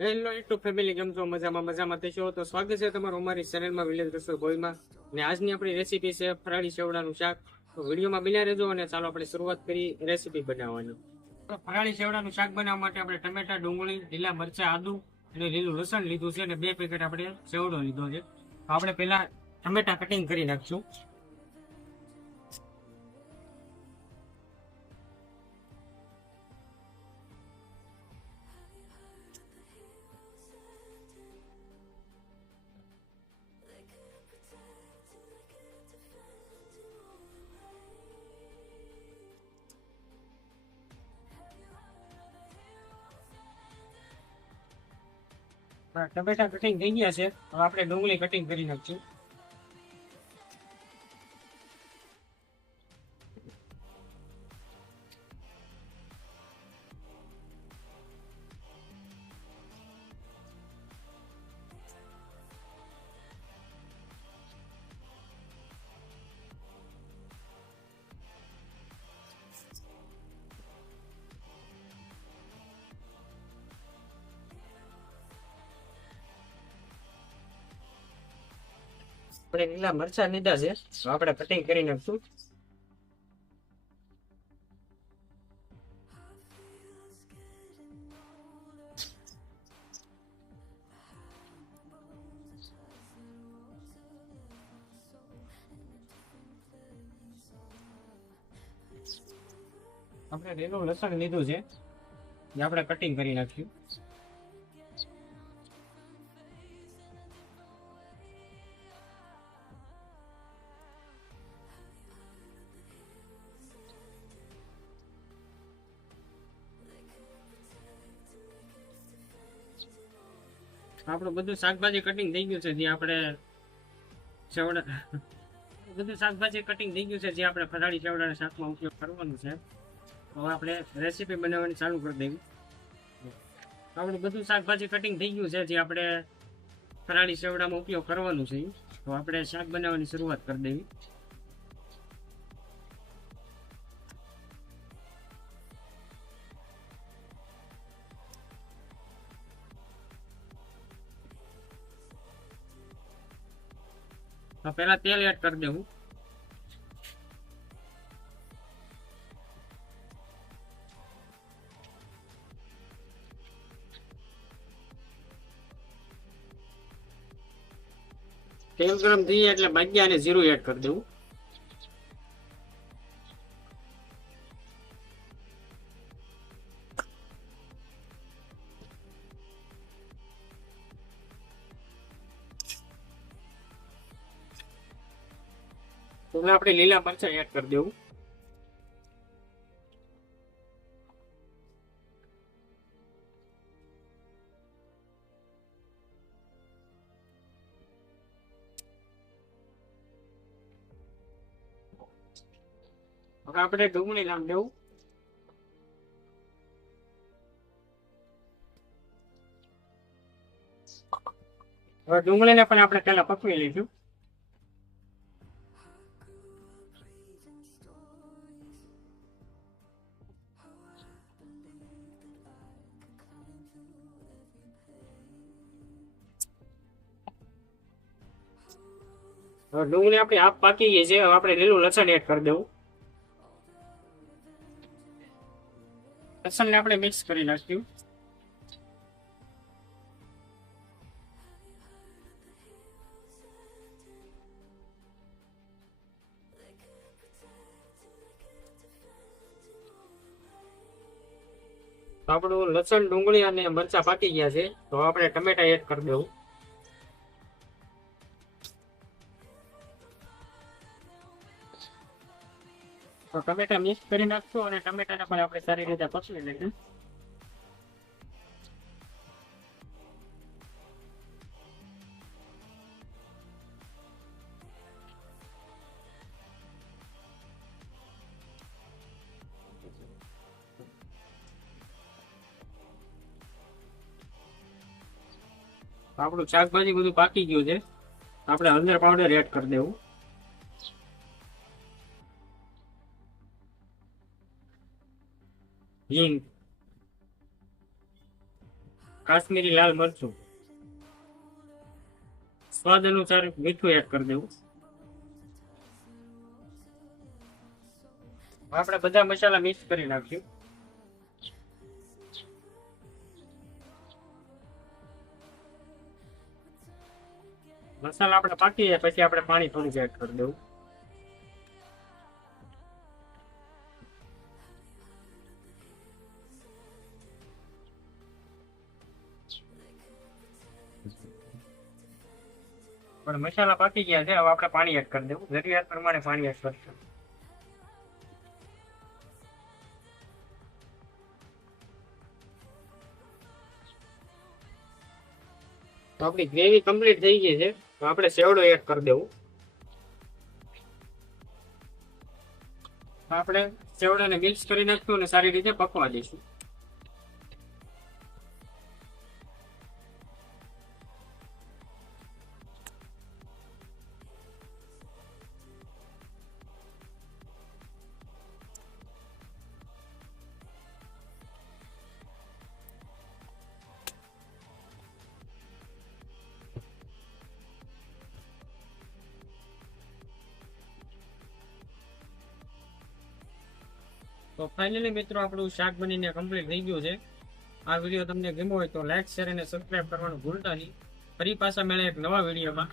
Hello YouTube family, કેમ છો? મજામાં થશો તો સ્વાગત છે તમારું અમારી ચેનલમાં વિલેજ રસોઈ બોયમાં. અને આજની આપણી રેસીપી છે ફરાળી સેવડાનું શાક. તો વિડીયોમાં બન્યા રહેજો અને ચાલો આપણે શરૂઆત કરી રેસીપી બનાવવાની. તો ફરાળી સેવડાનું શાક બનાવવા માટે આપણે ટમેટા, ડુંગળી, લીલા મરચા, આદુ અને લીલું લસણ લીધું છે અને 2 પેકેટ આપણે સેવડો લીધો છે. તો આપણે પહેલા ટમેટા કટિંગ કરી નાખશું. ટમેટા કટિંગ થઈ ગયા છે. હવે આપણે ડુંગળી કટિંગ કરી નાખશું. આપણે લીલા મરચા લીધા છે, તો આપણે કટિંગ કરી નાખશું. આપણે લીલું લસણ લીધું છે, એ આપણે કટિંગ કરી નાખ્યું. આપણું બધું શાકભાજી કટિંગ થઈ ગયું છે, જે આપણે સેવડા બધું શાકભાજી કટિંગ થઈ ગયું છે, જે આપણે ફરાળી સેવડાના શાકમાં ઉપયોગ કરવાનું છે. હવે આપણે રેસીપી બનાવવાની ચાલુ કરી દઈએ. આપણું બધું શાકભાજી કટિંગ થઈ ગયું છે, જે આપણે ફરાળી સેવડામાં ઉપયોગ કરવાનું છે. તો આપણે શાક બનાવવાની શરૂઆત કરી દેવી. તો પહેલા તેલ એડ કરી દેવું. તેલ ગરમ થઈ જાય એટલે બાજિયા અને જીરું એડ કરી દેવું. હવે આપણે લીલા મરચા એડ કરી દેવું. હવે આપણે ડુંગળી નામ દેવું. હવે ડુંગળીને પણ આપણે પહેલા પકવી લઈશું. હવે ડુંગળી આપણી હાફ પાકી ગઈ છે. હવે આપણે લીલું લસણ એડ કરી દેવું. લસણને આપણે મિક્સ કરી નાખ્યું. આપણું લસણ, ડુંગળી અને મરચા પાકી ગયા છે. તો આપણે ટમેટા એડ કરી દેવું. તો ટમેટા મિક્સ કરી નાખશું અને ટમેટાને પણ આપણે સારી રીતે પકવી લઈશું. આપણું શાકભાજી બધું પાકી ગયું છે. આપણે હળદર પાવડર એડ કરી દેવું. હિંગ, કાશ્મીરી લાલ મરચું, સ્વાદ અનુસાર મીઠું એડ કરી દેવું. આપણે બધા મસાલા મિક્સ કરી નાખ્યું. મસાલા આપણે પાકી જાય પછી આપણે પાણી થોડું એડ કરી દેવું. પણ મસાલા પાકી ગયા છે, હવે આપણે પાણી એડ કરી દેવું. જરૂરિયાત પ્રમાણે પાણી એડ કરશું. તો આપણી ગ્રેવી કમ્પ્લીટ થઈ ગઈ છે. તો આપણે સેવડો એડ કરી દેવું. આપણે સેવડાને મિક્સ કરી નાખશું અને સારી રીતે પકવા દઈશું. તો ફાઇનલી મિત્રો આપણું શાક બનીને કમ્પ્લીટ થઈ ગયું છે. આ વિડીયો તમને ગમ્યો હોય તો લાઈક, શેર અને સબસ્ક્રાઇબ કરવાનું ભૂલતા નહીં. ફરી પાછા મળે એક નવા વિડીયોમાં.